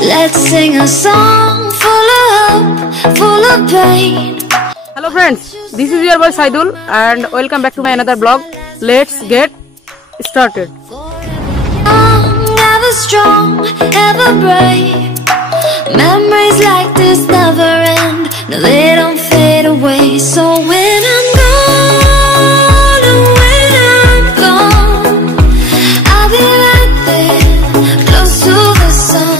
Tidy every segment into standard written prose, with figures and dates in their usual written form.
Let's sing a song full of hope, full of pain. Hello friends, this is your boy Shaidul and welcome back to my another blog. Let's get started. Ever strong, ever brave. Memories like this never end. No, they don't fade away. So when I'm gone, oh, when I'm gone, I'll be right there, close to the sun.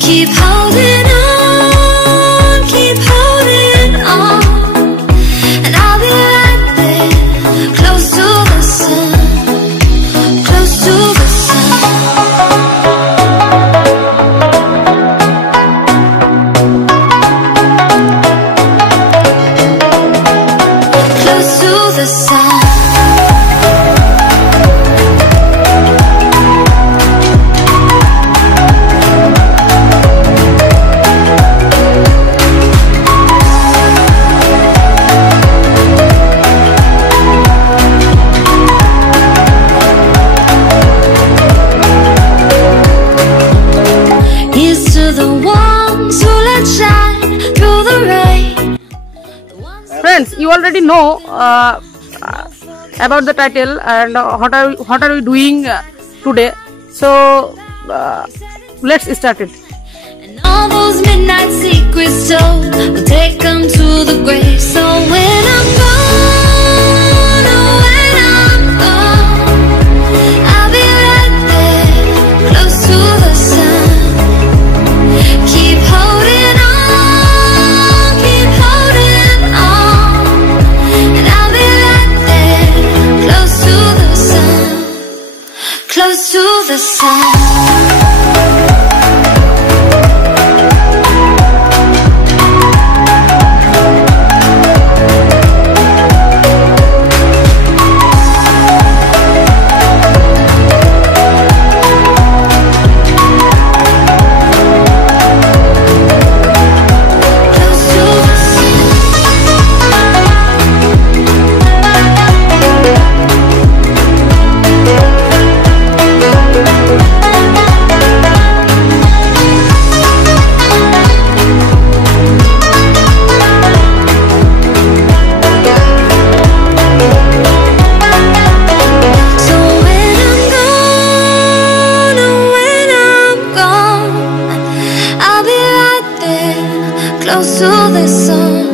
Keep holding on, keep holding on, and I'll be right there, close to the sun, close to the sun. Close to the sun. Here's to the ones who let shine through the rain. Friends, you already know about the title and what are we doing today. So let's start it. And all those midnight secrets told, we'll take them to the grave. So when I'm gone, oh, when I'm gone, I'll be right there, close to the sun. Keep holding on, keep holding on, and I'll be right there, close to the sun, close to the sun. Close to the sun.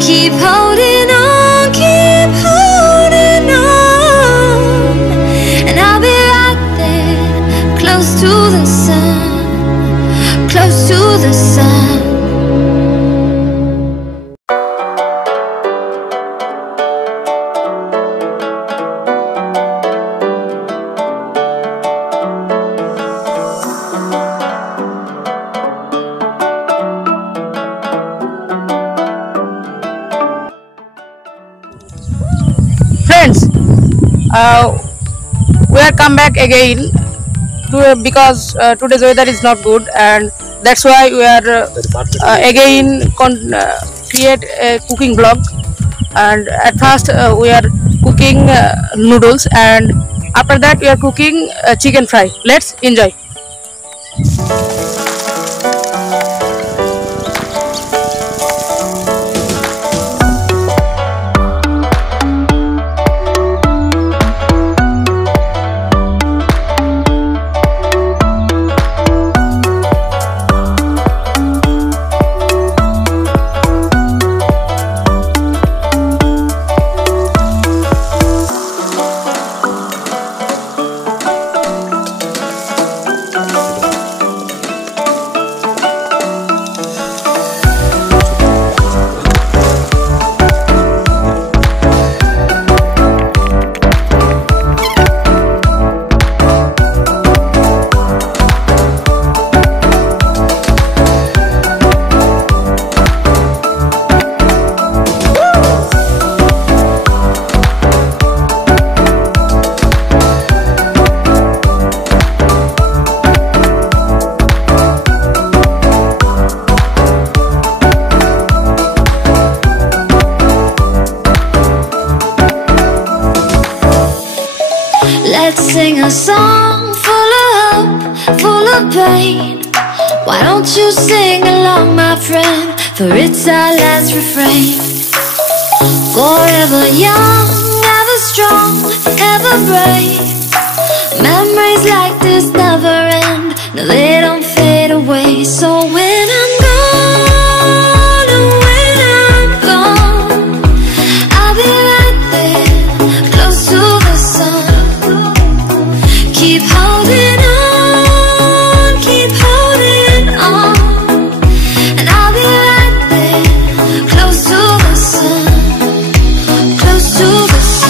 Keep holding on, keep holding on, and I'll be right there, close to the sun, close to the sun. Friends, we are come back again because today's weather is not good, and that's why we are again create a cooking vlog. And at first we are cooking noodles, and after that we are cooking chicken fry. Let's enjoy. Let's sing a song full of up, full of pain. Why don't you sing along, my friend? For it's our last refrain. Forever young, ever strong, ever brave. Memories like this never end. No, they don't fade away. So when I'm gone, and when I'm gone, I'll be right there, close to the sun. Keep holding on, keep holding on, and I'll be right there, close to the sun, close to the sun.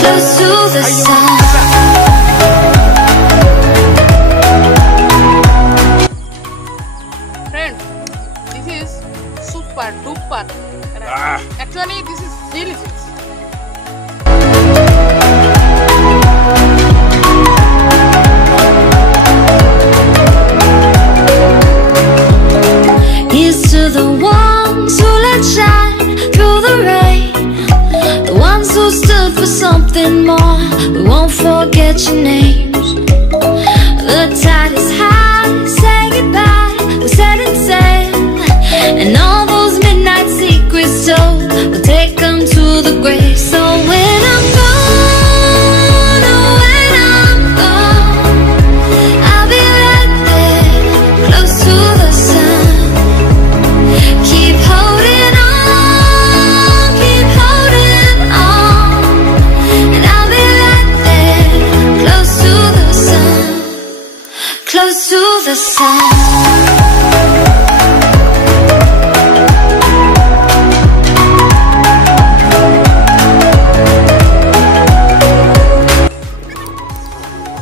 Close to the sun. Friends, this is super duper. Actually, this is delicious. Here's to the ones who let shine through the rain, the ones who stood for something more. We won't forget your names. The tide is high, say goodbye, we're setting sail, and all those midnight secrets told, we'll take them to the grave. So when I'm gone, oh when I'm gone, I'll be right there, close to the sun. Keep holding on, keep holding on, and I'll be right there, close to the sun, close to the sun.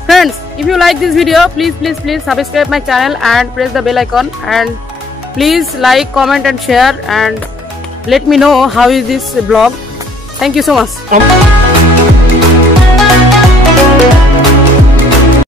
Friends, if you like this video, please subscribe my channel and press the bell icon, and please like, comment and share, and let me know how is this vlog. Thank you so much.